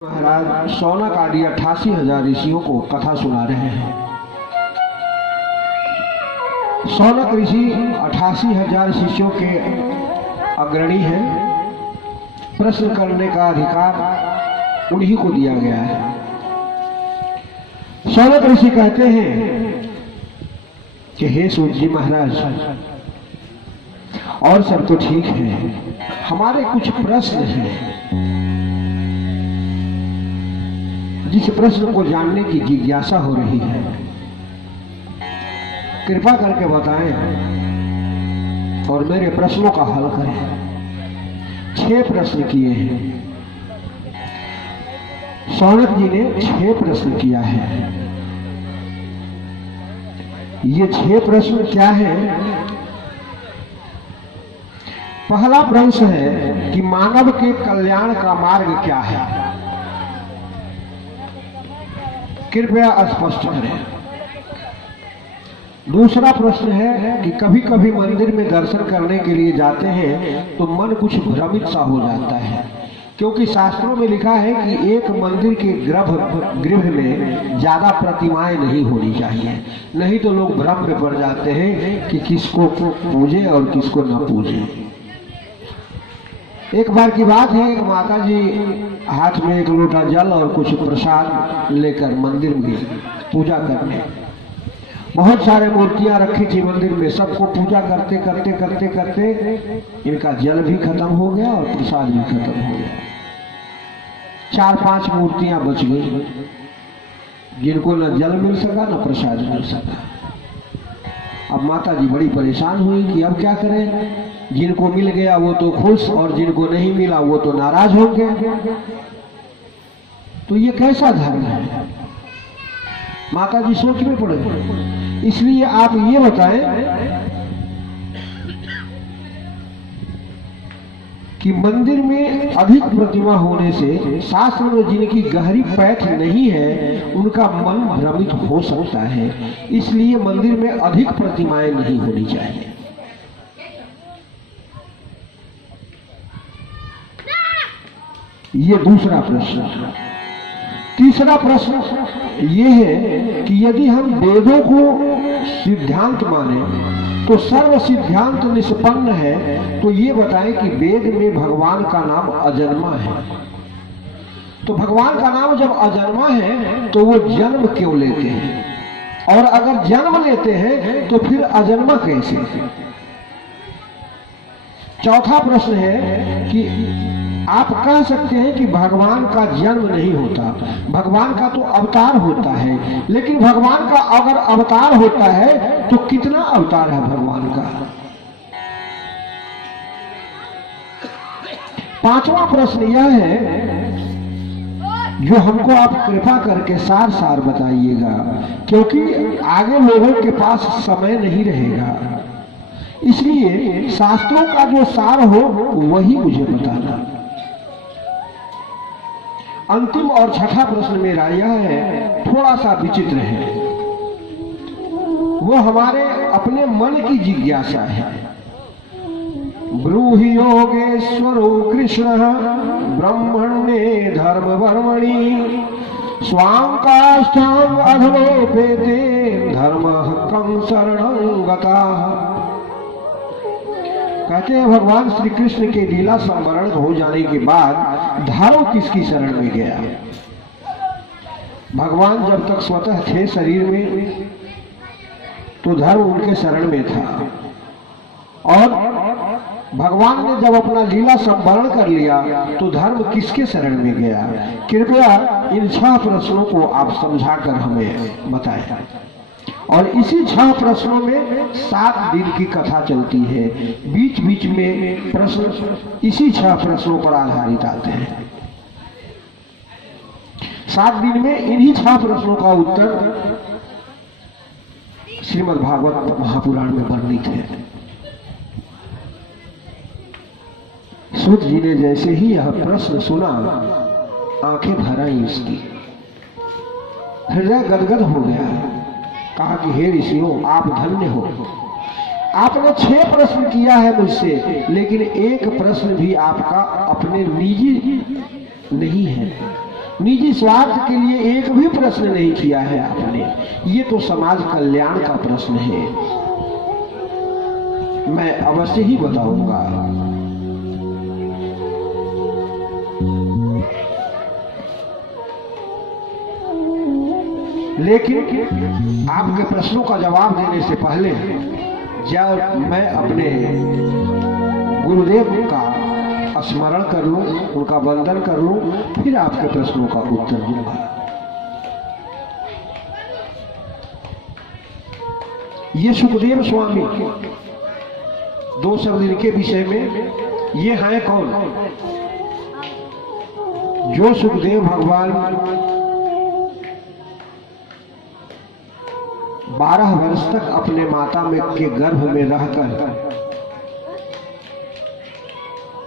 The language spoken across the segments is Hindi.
महाराज शौनक आदि 88,000 ऋषियों को कथा सुना रहे हैं। शौनक ऋषि 88,000 शिष्यों के अग्रणी हैं। प्रश्न करने का अधिकार उन्हीं को दिया गया है। शौनक ऋषि कहते हैं कि हे सूत जी महाराज, और सब तो ठीक है, हमारे कुछ प्रश्न हैं जिस प्रश्न को जानने की जिज्ञासा हो रही है, कृपा करके बताएं और मेरे प्रश्नों का हल करें। 6 प्रश्न किए हैं। शौनक जी ने 6 प्रश्न किया है। ये 6 प्रश्न क्या है? पहला प्रश्न है कि मानव के कल्याण का मार्ग क्या है, कृपया स्पष्ट करें। दूसरा प्रश्न है कि कभी कभी मंदिर में दर्शन करने के लिए जाते हैं तो मन कुछ भ्रमित सा हो जाता है, क्योंकि शास्त्रों में लिखा है कि एक मंदिर के गृह में ज्यादा प्रतिमाएं नहीं होनी चाहिए, नहीं तो लोग भ्रम में पड़ जाते हैं कि किसको पूजे और किसको न पूजे। एक बार की बात है, एक माता जी हाथ में एक लोटा जल और कुछ प्रसाद लेकर मंदिर में पूजा करने, बहुत सारे मूर्तियां रखी थी मंदिर में। सबको पूजा करते करते करते करते इनका जल भी खत्म हो गया और प्रसाद भी खत्म हो गया। 4-5 मूर्तियां बच गई, जिनको न जल मिल सका न प्रसाद मिल सका। अब माता जी बड़ी परेशान हुई कि अब क्या करें। जिनको मिल गया वो तो खुश और जिनको नहीं मिला वो तो नाराज होंगे। तो ये कैसा धर्म है? माता जी सोच में पड़ गई। इसलिए आप ये बताएं कि मंदिर में अधिक प्रतिमा होने से शास्त्र में जिनकी गहरी पैठ नहीं है उनका मन भ्रमित हो सकता है, इसलिए मंदिर में अधिक प्रतिमाएं नहीं होनी चाहिए। ये दूसरा प्रश्न। तीसरा प्रश्न ये है कि यदि हम वेदों को सिद्धांत माने तो सर्व सिद्धांत निष्पन्न है, तो ये बताएं कि वेद में भगवान का नाम अजन्मा है। तो भगवान का नाम जब अजन्मा है तो वो जन्म क्यों लेते हैं, और अगर जन्म लेते हैं तो फिर अजन्मा कैसे? चौथा प्रश्न है कि आप कह सकते हैं कि भगवान का जन्म नहीं होता, भगवान का तो अवतार होता है, लेकिन भगवान का अगर अवतार होता है तो कितना अवतार है भगवान का? पांचवा प्रश्न यह है जो हमको आप कृपा करके सार सार बताइएगा, क्योंकि आगे लोगों के पास समय नहीं रहेगा, इसलिए शास्त्रों का जो सार हो वही मुझे बताना। अंतिम और छठा प्रश्न मेरा यह है, थोड़ा सा विचित्र है, वो हमारे अपने मन की जिज्ञासा है। ब्रूहि योगेश्वरो कृष्ण ब्रह्मण्ये धर्म वर्मणि स्वां काष्ठां अधलोपेते धर्मः कं शरणं गताः। कहते हैं भगवान श्री कृष्ण के लीला संवरण हो जाने के बाद धर्म किसकी शरण में गया? भगवान जब तक स्वतः थे शरीर में तो धर्म उनके शरण में था, और भगवान ने जब अपना लीला संवरण कर लिया तो धर्म किसके शरण में गया? कृपया इन 6 प्रश्नों को आप समझाकर हमें बताएं। और इसी 6 प्रश्नों में 7 दिन की कथा चलती है, बीच बीच में प्रश्न इसी 6 प्रश्नों पर आधारित आते हैं। 7 दिन में इन्हीं 6 प्रश्नों का उत्तर श्रीमद् भागवत महापुराण में वर्णित है। सूत जी ने जैसे ही यह प्रश्न सुना, आंखें भर आई उसकी, हृदय गदगद हो गया। कहा कि हे ऋषियों, आप धन्य हो, आपने 6 प्रश्न किया है मुझसे, लेकिन एक प्रश्न भी आपका अपने निजी नहीं है, निजी स्वार्थ के लिए एक भी प्रश्न नहीं किया है आपने। ये तो समाज कल्याण का प्रश्न है। मैं अवश्य ही बताऊंगा। लेकिन आपके प्रश्नों का जवाब देने से पहले जब मैं अपने गुरुदेव का स्मरण कर लूं, उनका वंदन कर लूं, फिर आपके प्रश्नों का उत्तर दूंगा। ये सुखदेव स्वामी, दो शब्द इनके विषय में। ये हैं कौन? जो सुखदेव भगवान 12 वर्ष तक अपने माता में के गर्भ में रहकर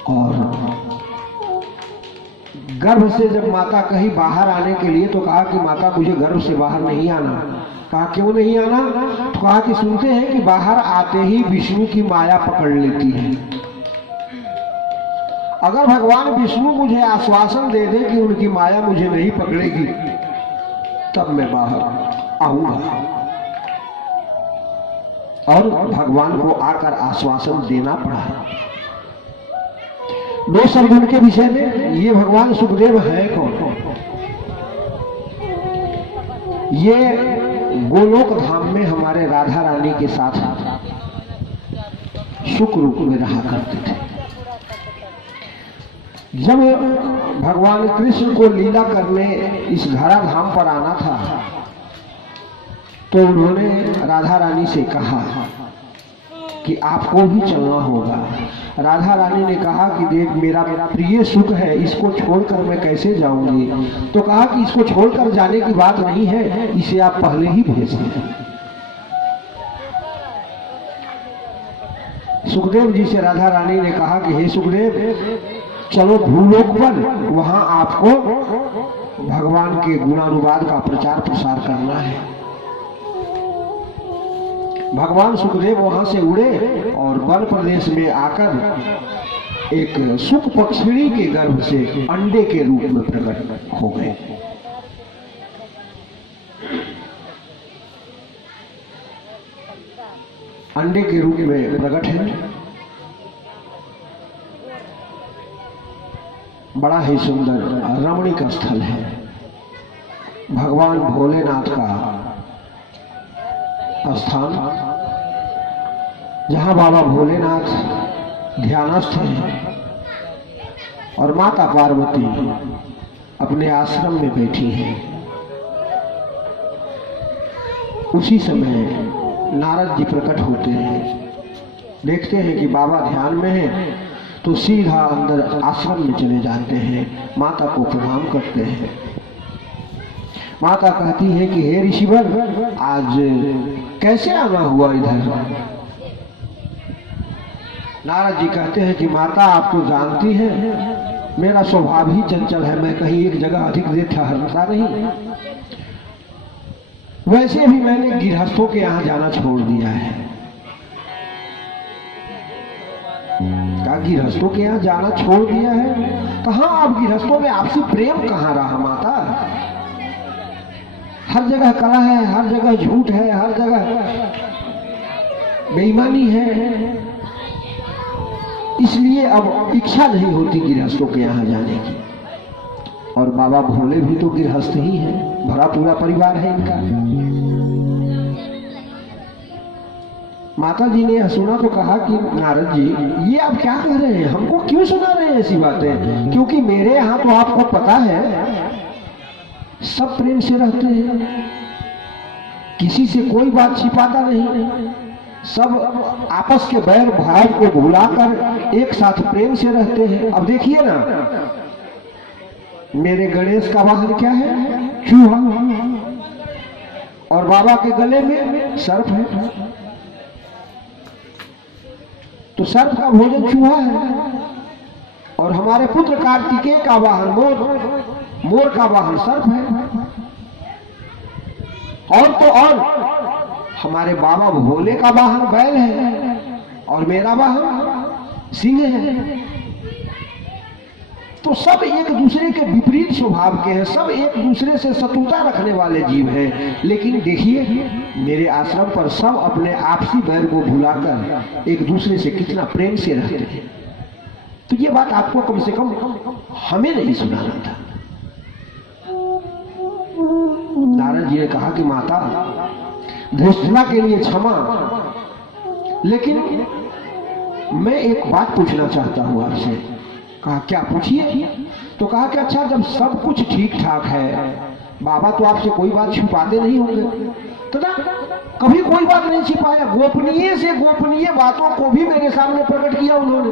और गर्भ से जब माता कहीं बाहर आने के लिए तो कहा कि माता मुझे गर्भ से बाहर नहीं आना। कहा क्यों नहीं आना? तो कहा कि सुनते हैं कि बाहर आते ही विष्णु की माया पकड़ लेती है। अगर भगवान विष्णु मुझे आश्वासन दे दे कि उनकी माया मुझे नहीं पकड़ेगी तब मैं बाहर आऊंगा। और भगवान को आकर आश्वासन देना पड़ा। दो शब्द उनके विषय में। ये भगवान सुखदेव है कौन? ये गोलोक धाम में हमारे राधा रानी के साथ सुख रूप में रहा करते थे। जब भगवान कृष्ण को लीला करने इस धरा धाम पर आना था तो उन्होंने राधा रानी से कहा कि आपको भी चलना होगा। राधा रानी ने कहा कि देख मेरा प्रिय सुख है, इसको छोड़कर मैं कैसे जाऊंगी? तो कहा कि इसको छोड़कर जाने की बात नहीं है, इसे आप पहले ही भेज दें। सुखदेव जी से राधा रानी ने कहा कि हे सुखदेव चलो भूलोक पर, वहां आपको भगवान के गुणानुवाद का प्रचार प्रसार करना है। भगवान सुखदेव वहां से उड़े और वन प्रदेश में आकर एक सुख पक्षिणी के गर्भ से अंडे के रूप में प्रकट हो गए। अंडे के रूप में प्रकट है। बड़ा ही सुंदर रमणीक स्थल है। भगवान भोलेनाथ का स्थान, जहां बाबा भोलेनाथ ध्यानस्थ हैं और माता पार्वती अपने आश्रम में बैठी हैं। उसी समय नारद जी प्रकट होते हैं। देखते हैं कि बाबा ध्यान में हैं तो सीधा अंदर आश्रम में चले जाते हैं। माता को प्रणाम करते हैं। माता कहती है कि हे ऋषिवर, आज कैसे आना हुआ इधर? नारद जी कहते हैं कि माता आप तो जानती हैं मेरा स्वभाव ही चंचल है, मैं कहीं एक जगह अधिक देर ठहरता नहीं। वैसे भी मैंने गृहस्थों के यहाँ जाना छोड़ दिया है। क्या गृहस्थों के यहाँ जाना छोड़ दिया है? कहाँ आप गृहस्थों में आपसी प्रेम कहाँ रहा माता? हर जगह कला है, हर जगह झूठ है, हर जगह बेईमानी है। इसलिए अब इच्छा नहीं होती गृहस्थों के यहाँ जाने की। और बाबा भोले भी तो गृहस्थ ही है, भरा पूरा परिवार है इनका। माता जी ने यह सुना तो कहा कि नारद जी ये आप क्या कह रहे हैं? हमको क्यों सुना रहे हैं ऐसी बातें? क्योंकि मेरे यहाँ तो आपको पता है सब प्रेम से रहते हैं, किसी से कोई बात छिपाता नहीं, सब आपस के बैर भाव को भुलाकर एक साथ प्रेम से रहते हैं। अब देखिए ना, मेरे गणेश का वाहन क्या है? चूहा। और बाबा के गले में सर्प है, तो सर्प का भोजन चूहा है। और हमारे पुत्र कार्तिकेय का वाहन मोर, मोर का वाहन सर्प है। और तो और हमारे बाबा भोले का वाहन बैल है और मेरा वाहन सिंह है। तो सब एक दूसरे के विपरीत स्वभाव के हैं, सब एक दूसरे से शत्रुता रखने वाले जीव हैं। लेकिन देखिए मेरे आश्रम पर सब अपने आपसी बैर को भुलाकर एक दूसरे से कितना प्रेम से रहते हैं। तो ये बात आपको कम से कम हमें नहीं सुनाना था। नारद जी ने कहा कि माता, धृष्टता के लिए क्षमा, लेकिन मैं एक बात पूछना चाहता हूं आपसे। कहा क्या, पूछिए। तो कहा कि अच्छा, जब सब कुछ ठीक ठाक है, बाबा तो आपसे कोई बात छुपाते नहीं होंगे, तो ना कभी कोई बात नहीं छिपाया, गोपनीय से गोपनीय बातों को भी मेरे सामने प्रकट किया उन्होंने।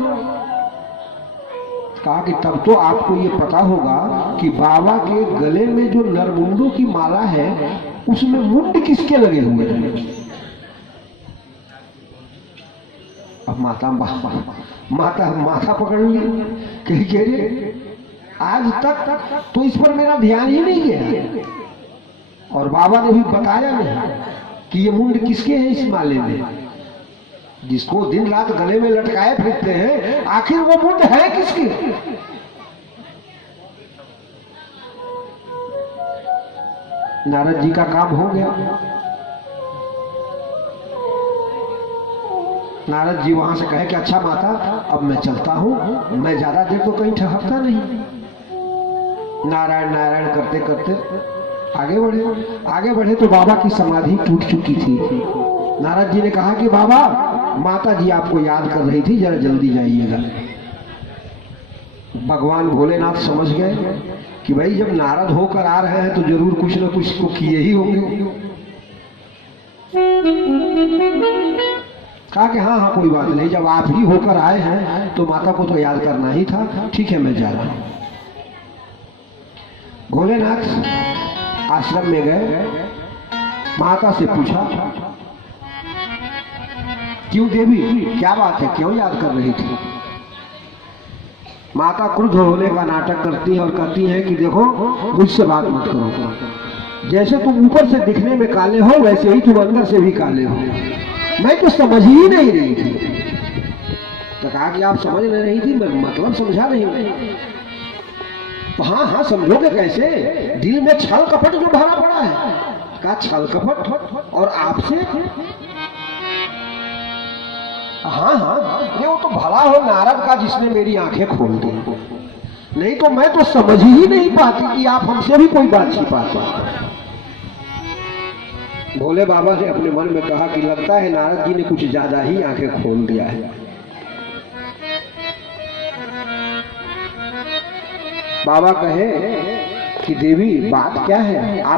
कहा कि तब तो आपको ये पता होगा कि बाबा के गले में जो नरमुंडों की माला है उसमें मुंड किसके लगे हुए हैं। अब माता माथा पकड़ ली, कह रहे आज तक तो इस पर मेरा ध्यान ही नहीं गया, और बाबा ने भी बताया नहीं कि ये मुंड किसके हैं इस माले में, जिसको दिन रात गले में लटकाए फिरते हैं, आखिर वो मुंड है किसके। नारद जी का काम हो गया। नारद जी वहां से कहे कि अच्छा माता, अब मैं चलता हूं, मैं ज्यादा देर तो कहीं ठहरता नहीं। नारायण नारायण करते करते आगे बढ़े तो बाबा की समाधि टूट चुकी थी। नारद जी ने कहा कि बाबा, माता जी आपको याद कर रही थी, जरा जल्दी जाइएगा। भगवान भोलेनाथ समझ गए कि भाई जब नारद होकर आ रहे हैं तो जरूर कुछ न कुछ तो किए ही होंगे। कहा कि हाँ हाँ कोई बात नहीं, जब आप ही होकर आए हैं तो माता को तो याद करना ही था, ठीक है मैं जा रहा हूं। भोलेनाथ आश्रम में गए, माता से पूछा, क्यों देवी, क्या बात है, क्यों याद कर रही थी। माता क्रुद्ध होने का नाटक करती है और कहती है कि देखो मुझसे बात मत करो, जैसे तुम ऊपर से दिखने में काले हो वैसे ही तुम अंदर से भी काले हो, मैं तो समझ ही नहीं रही थी। तो कहा कि आप समझ नहीं रही थी, मैं मतलब समझा नहीं। तो हाँ हाँ समझोगे कैसे, दिल में छल कपट जो भरा पड़ा है। कहा छल कपट और आपसे, हाँ हाँ ये वो तो भला हो नारद का जिसने मेरी आंखें खोल दी, नहीं तो मैं तो समझ ही नहीं पाती कि आप हमसे भी कोई बात छिपाते। भोले बाबा ने अपने मन में कहा कि लगता है नारद जी ने कुछ ज्यादा ही आंखें खोल दिया है। बाबा कहे कि देवी बात क्या है, आप